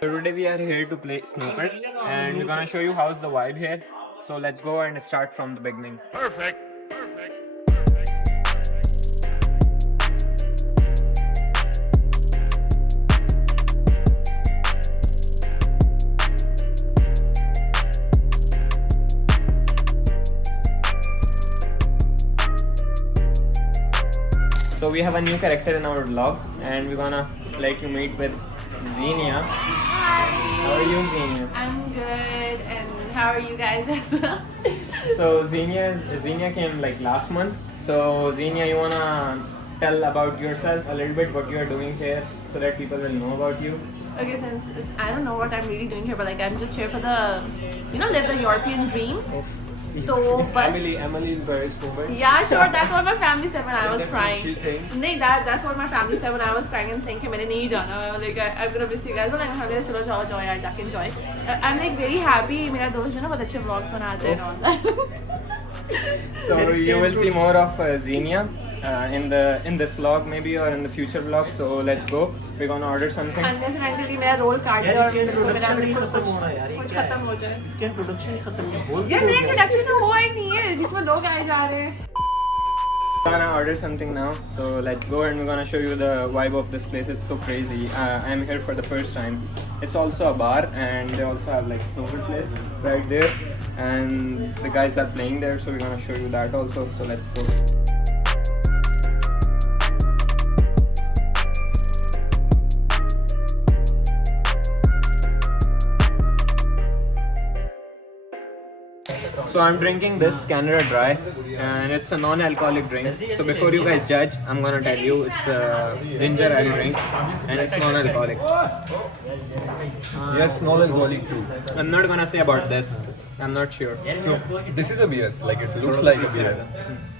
Today we are here to play snooker and we're gonna show you how's the vibe here. So let's go and start from the beginning. Perfect. So we have a new character in our vlog and we're gonna let you meet with Xenia. How are you, Xenia? I'm good, and how are you guys as well? So Xenia came like last month. So Xenia, you wanna tell about yourself a little bit, what you are doing here, so that people will know about you? Okay, since I don't know what I'm really doing here, but like I'm just here for the, live the European dream. So, but Emily is very stupid. yeah, sure, that's what my family said when I was That's what she crying. thinks. No, that's what my family said when I was crying and saying कि मैंने नहीं जाना, like I'm gonna miss you guys. But like my family said, चलो जाओ जाओ यार जाके enjoy. I'm like very happy. मेरा दोस्त जो ना बहुत अच्छे vlogs बनाते हैं and all that. So you will see more of Xenia in this vlog maybe or in the future vlogs. So let's go. We're gonna order something. Unless and until मेरा role काट दे और मेरे को मेरा नहीं कुछ खत्म हो रहा यार, ये कुछ क्या है? खत्म हो जाए. इसके इंट्रोडक्शन ही खत्म नहीं बोल यार मेरा इंट्रोडक्शन हुआ ही नहीं है जिसमें लोग आए जा रहे हैं. We're gonna order something now, so let's go and we're gonna show you the vibe of this place. It's so crazy. I'm here for the first time. It's also a bar and they also have like snooker place right there and the guys are playing there, so we're gonna show you that also. So let's go. So I'm drinking this Canada Dry and it's a non-alcoholic drink. So before you guys judge, I'm gonna tell you it's a ginger ale drink and it's non-alcoholic. Yes, non-alcoholic too. I'm not gonna say about this. I'm not sure. So this is a beer. Like it looks like a beer.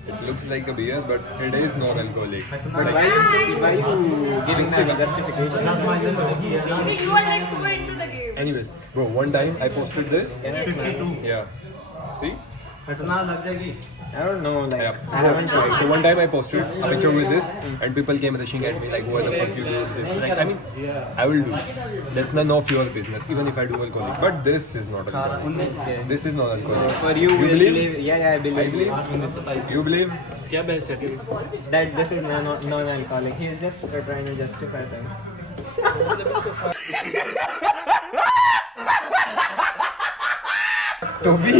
It looks like a beer, but it is non-alcoholic. But why you giving that justification? Okay, you are like super into the game. Anyways, bro, one time I posted this. Yeah. See? हटना लग जाएगी. I don't know, like Yeah. I haven't tried. So one time I posted a picture with this, and people came rushing at me like, "Why the fuck you do this?" Like, I mean, I will do. That's none of your business, even if I do alcoholic. But this is not alcoholic. This is not alcoholic. For you, will believe? Yeah, I believe. I believe. You believe? क्या बहस है? That this is non-alcoholic. He is just trying to justify things. Toby.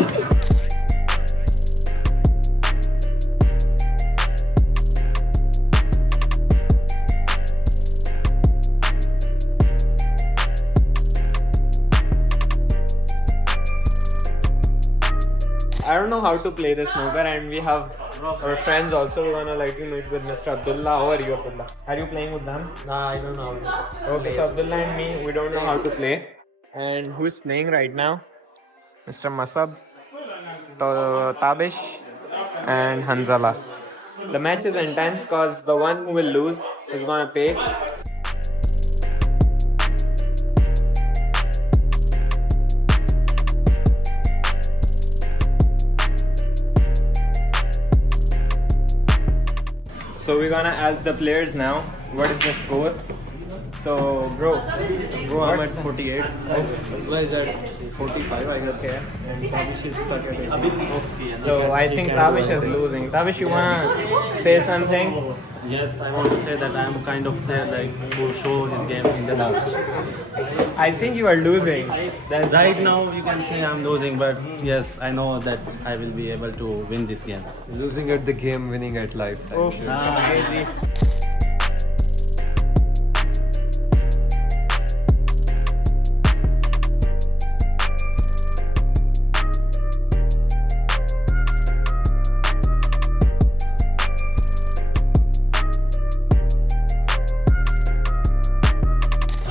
I don't know how to play the snooker and we have our friends also. We're gonna like you meet with Mr. Abdullah. How are you, Abdullah? Are you playing with them? Nah, I don't know. Okay, so Abdullah and me, we don't know how to play. And who's playing right now? Mr. Masab, Tabish, and Hanzala. The match is intense cause the one who will lose is gonna pay. So we're gonna ask the players now, what is the score? So bro, I'm at 48. Abdullah is at 45 I guess. Okay. And Tabish is stuck at 80. अभी So I think Tabish is losing. Tabish, you wanna say something? Yes, I want to say that I am kind of player like who show his game in the last. I think you are losing. That's Right now you can say I'm losing, but yes, I know that I will be able to win this game. Losing at the game, winning at life. Oh, Ah, crazy.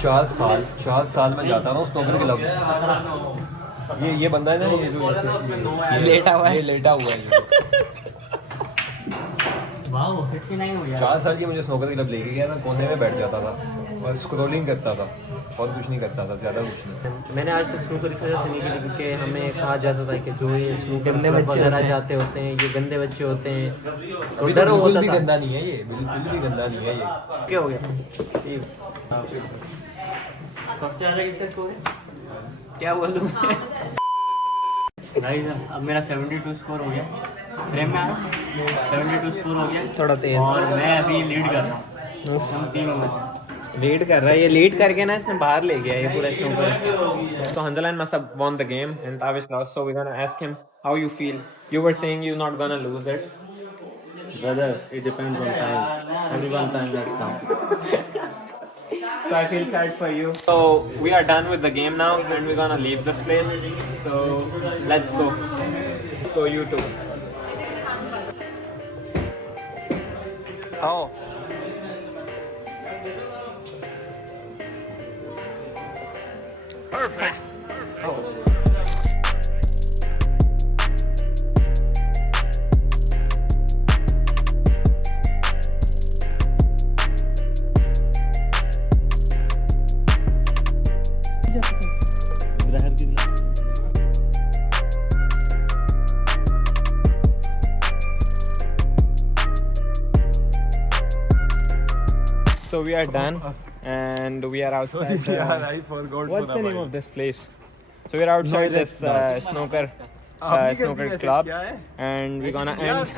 चार साल में जाता रहा हूँ snooker club. ये बंदा है ना, ये लेटा हुआ है. ये लेटा हुआ है. 4 साल की मुझे स्नूकर क्लब लेके गया. मैं कोने में बैठ जाता था और स्क्रॉलिंग करता था और कुछ नहीं करता था, ज़्यादा कुछ नहीं. मैंने आज तक स्नूकर इस वजह से नहीं खेली क्योंकि हमें कहा जाता था कि जो ये स्नूकर गंदे बच्चे वगैरह जाते होते हैं, ये गंदे बच्चे होते हैं, तो अभी डर तो बिल्कुल होता भी था. गंदा नहीं है ये, बिल्कुल भी गंदा नहीं है ये. क्या हो गया? सबसे ज़्यादा किसका स्कोर है? क्या बोलूं? गाइस अब मेरा 72 स्कोर हो गया। फ्रेम में आ रहा हूँ? 72 स्कोर हो गया थोड़ा तेज और मैं अभी लीड कर रहा हूँ हम तीनों में से। लीड कर रहा है ये, लीड करके ना इसने बाहर ले गया ये पूरा snooker. So Handalan must have won the game and Tavish lost, so we're gonna ask him how you feel. You were saying you're not gonna lose it. Brother, it depends on time. Everyone time has come. So I feel sad for you. So we are done with the game now and we're gonna leave this place. So let's go. Let's go, you two. Oh. Perfect. Oh. So we are done and we are outside. I forgot. What's the name of this place? So we're outside this snooker club and we're gonna end.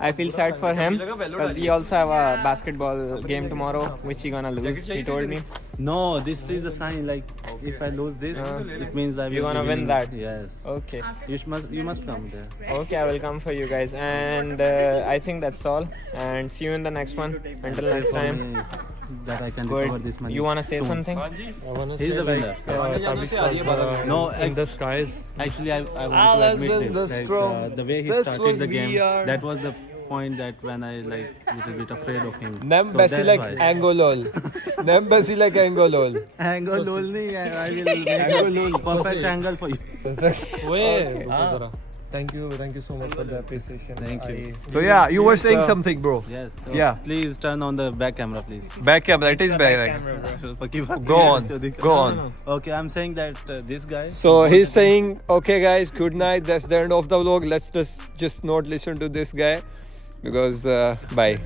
I feel sad for him because he also have a basketball game tomorrow which he gonna lose. He told me. No, this is a sign. Like if I lose this, it means I will. You're gonna be win winning. that. Yes. Okay. You must come there. Okay, I will come for you guys and I think that's all and see you in the next one. Until next time. That I can recover Good. this money. You wanna say soon. something? He's the winner. No, in the skies. actually, I want to admit this. Like, the way he started the game, that was the point that when I like little bit afraid of him. Nem So that's Basilek why. Angolol. Nem Basilek Angolol. Angle only. I will make a perfect angle for you. Wait. Thank you so much for the appreciation. Thank you. So yeah, you were saying something, bro. Yes. Yeah. Please turn on the back camera, please. Back camera. It is back. Go on. Go on. Okay, I'm saying that this guy. So he's saying, okay, guys, good night. That's the end of the vlog. Let's just not listen to this guy because bye.